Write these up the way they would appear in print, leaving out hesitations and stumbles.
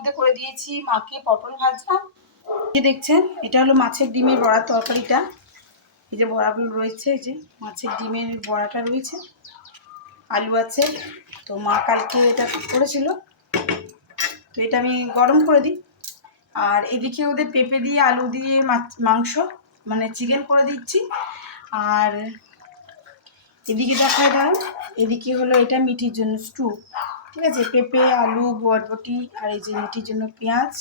মধ্যে করে দিয়েছি মাকে পটল ভাজা। এই দেখছেন এটা হলো মাছের ডিমের বড়ার তরকারিটা। এই যে বড়াগুলো রয়েছে, এই যে মাছের ডিমের বড়াটা রয়েছে, আলু আছে। তো মা কালকে এটা করেছিল, তো এটা আমি গরম করে দিই। আর এদিকে ওদের পেঁপে দিয়ে আলু দিয়ে মাংস মানে চিকেন করে দিচ্ছি। আর এদিকে দেখায় দাঁড়ান, এদিকে হলো এটা মিঠির জন্য স্টু, ঠিক আছে, পেঁপে আলু বরবটি আর এই যে মিঠির জন্য পেঁয়াজ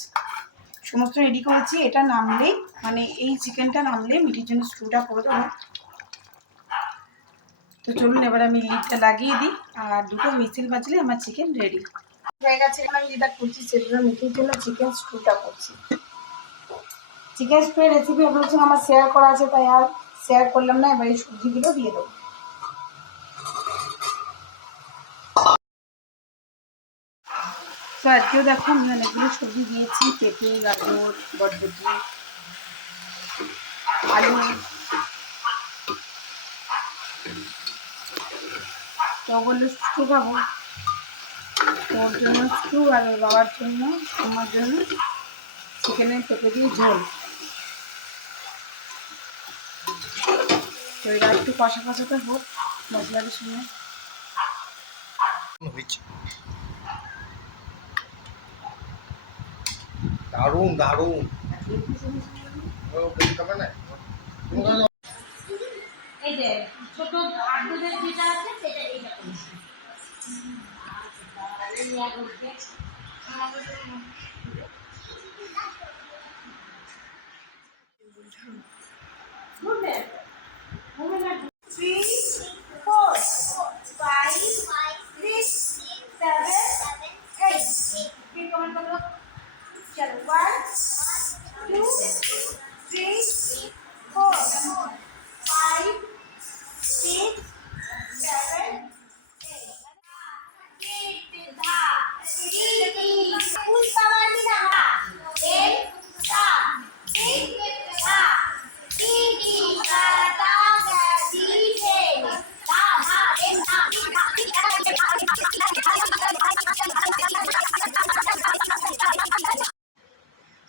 সমস্ত রেডি করেছি। এটা নামলেই মানে এই চিকেনটা নামলেই মিঠির জন্য স্টুটা করে দেবো। তো চলুন এবার আমি লিডটা লাগিয়ে দিই, আর দুটো হুইসেল বাজলে আমার চিকেন রেডি হয়ে গেছে। আমি যেটা করছি সেটা মিঠির জন্য চিকেন স্টুটা করছি। চিকেন স্টুয়ের রেসিপি আপনার সঙ্গে আমার শেয়ার করা আছে, তাই আর শেয়ার করলাম না। এবার এই সবজিগুলো দিয়ে দেবো। তো আজকেও দেখো আমি অনেকগুলো সবজি দিয়েছি, পেঁপে গাজর বরবটি আলু। তো বললো স্টু খাবো, তোর জন্য স্টু আর ওর বাবার জন্য আমার জন্য চিকেনের পেঁপে দিয়ে ঝোল। তো এটা একটু কষা কষাতে হোক মশলার সঙ্গে। দারুণ দারুণ। এই যে ছোট আদুদের যেটা আছে সেটা এইটা করছি।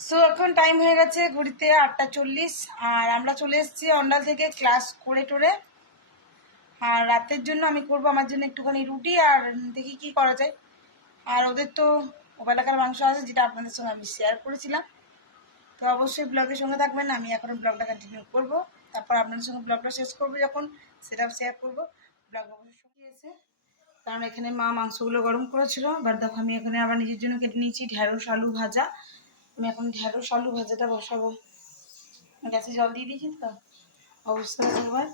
সো এখন টাইম হয়ে গেছে ঘড়িতে 8:40, আর আমরা চলে এসেছি অন্ডাল থেকে ক্লাস করে টোরে। আর রাতের জন্য আমি করব আমার জন্য একটুখানি রুটি, আর দেখি কি করা যায়। আর ওদের তো ওবেলাকার মাংস আছে, যেটা আপনাদের সঙ্গে আমি শেয়ার করেছিলাম। তো অবশ্যই ব্লগের সঙ্গে থাকবেন, আমি এখন ব্লগটা কন্টিনিউ করব, তারপর আপনাদের সঙ্গে ব্লগটা শেষ করবো, যখন সেটা শেয়ার করবো। ব্লগ অবশ্যই শুকিয়েছে, কারণ এখানে মা মাংসগুলো গরম করেছিল। এবার দেখো আমি এখানে আবার নিজের জন্য কেটে নিয়েছি ঢ্যাঁড়স আলু ভাজা। আমি এখন ঢ্যাঁড়স আলু ভাজাটা বসাবো। গ্যাসে জল দিয়ে দিয়েছি তো, অবস্থা আছে এবার।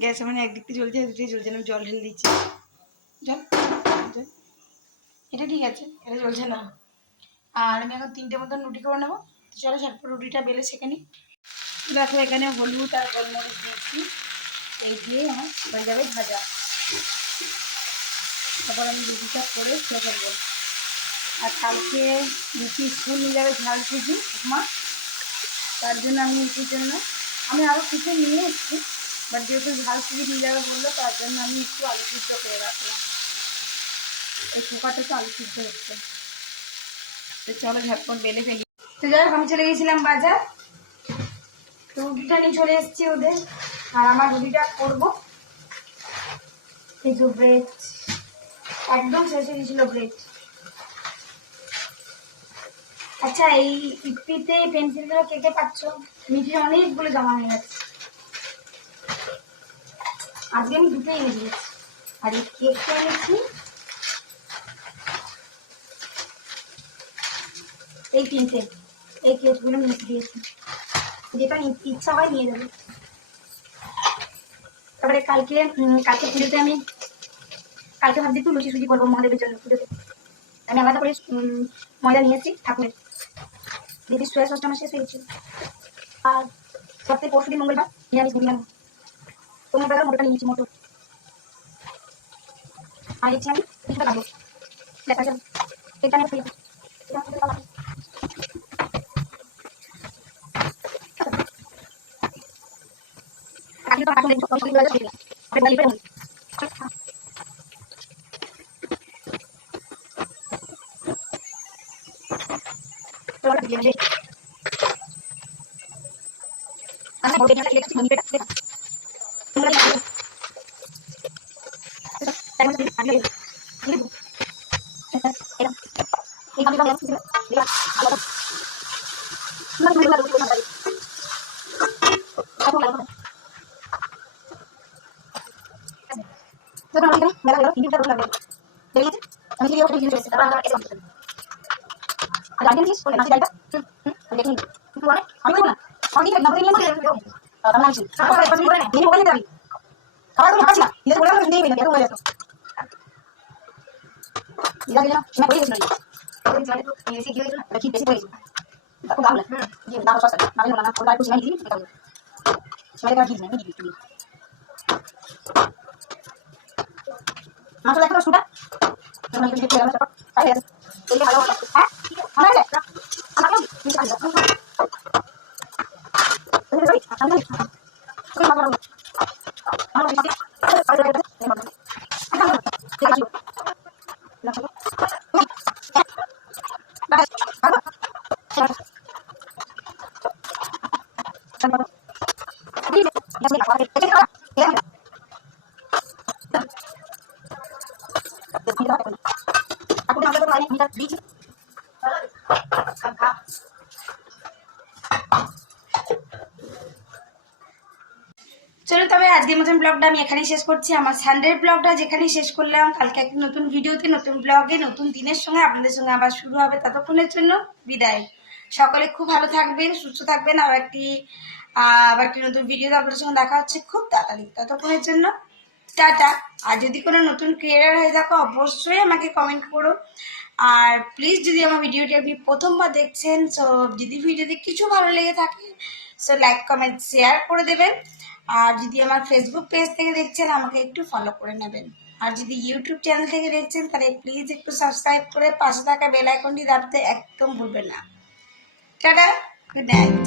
গ্যাস মানে একদিক থেকে জ্বলছে, একদিক থেকে জ্বলছে না। আমি জল ঢেলে দিচ্ছি, জল জল। এটা ঠিক আছে, এটা জ্বলছে না। আর আমি এখন 3টে মতন রুটি করে নেবো। চলো ঝটপট রুটিটা বেলে সেঁকে নিই। দেখো এখানে হলুদ আর গোলমরিচ দিয়েছি, এই দিয়ে আমার হয়ে যাবে ভাজা। তারপর আমি রুটিটা করে খেয়ে ফেলবো। আর কালকে রুটি স্কুল নিয়ে যাবে ঝাল সুজি উপমা, তার জন্য আমি রুটির জন্য আমি আরও কিছু নিয়ে এসেছি, বাট যেহেতু ঝাল সুজি নিয়ে যাবে বললো, তার জন্য আমি একটু আলু সিদ্ধ করে রাখলাম। এই কুকারটা তো আলু সিদ্ধ হচ্ছে। তো চলো ঝটপট বেলে ফেলি। তো যাই হোক আমি চলে গেছিলাম বাজার, তো রুটিটা নিয়ে চলে এসেছি ওদের। আর আমার রুটিটা করবো এই তো ব্রেড একদম শেষ হয়ে গেছিল ব্রেড। আচ্ছা এই ইপিতে পেন্সিলগুলো কে কে পাচ্ছ? মিঠির অনেকগুলো জমা হয়ে গেছে, আজকে আমি দুটোই এনে দিয়েছি। আর এই কেকটা এনেছি, এই 3টে এই কেকগুলো নিয়ে দিয়েছি, যেটা ইচ্ছা হয় নিয়ে যাবে। তারপরে কালকে পুজোতে আমি ভাবছি একটু লুচি সুজি করবো মহাদেবের জন্য। পুজোতে আমি আলাদা করে ময়দা নিয়েছি ঠাকুরের। দিদি সোয়া সসটা আমার শেষ হয়ে গেছিল। আর সপ্তাহে পরশুদিন মঙ্গলবার নিরামিষ বিরিয়ানি, তোমার বেলা মোটরটা নিয়েছি মোটর। আর এসে আমি কিছুটা খাবো, দেখা যাবে এটা আমি খেয়ে চলো তবে আজকের মতন ব্লগটা আমি এখানেই শেষ করছি। আমার সানডের ব্লগটা যেখানেই শেষ করলাম। কালকে একটা নতুন ভিডিওতে, নতুন ব্লগে, নতুন দিনের সঙ্গে আপনাদের সঙ্গে আবার শুরু হবে। ততক্ষণের জন্য বিদায়। সকলে খুব ভালো থাকবেন, সুস্থ থাকবেন। আবার একটি নতুন ভিডিওতে আপনাদের সঙ্গে দেখা হচ্ছে খুব তাড়াতাড়ি। ততক্ষণের জন্য টাটা। আর যদি কোনো নতুন ক্রিয়েটার হয়ে থাকো অবশ্যই আমাকে কমেন্ট করো। আর প্লিজ যদি আমার ভিডিওটি আপনি প্রথমবার দেখছেন, সো যদি ভিডিওতে কিছু ভালো লেগে থাকে সো লাইক কমেন্ট শেয়ার করে দেবেন। আর যদি আমার ফেসবুক পেজ থেকে দেখছেন আমাকে একটু ফলো করে নেবেন। আর যদি ইউটিউব চ্যানেল থেকে দেখছেন তাহলে প্লিজ একটু সাবস্ক্রাইব করে পাশে থাকা বেল আইকনটি দাবতে একদম ভুলবেন না। Tata, good night.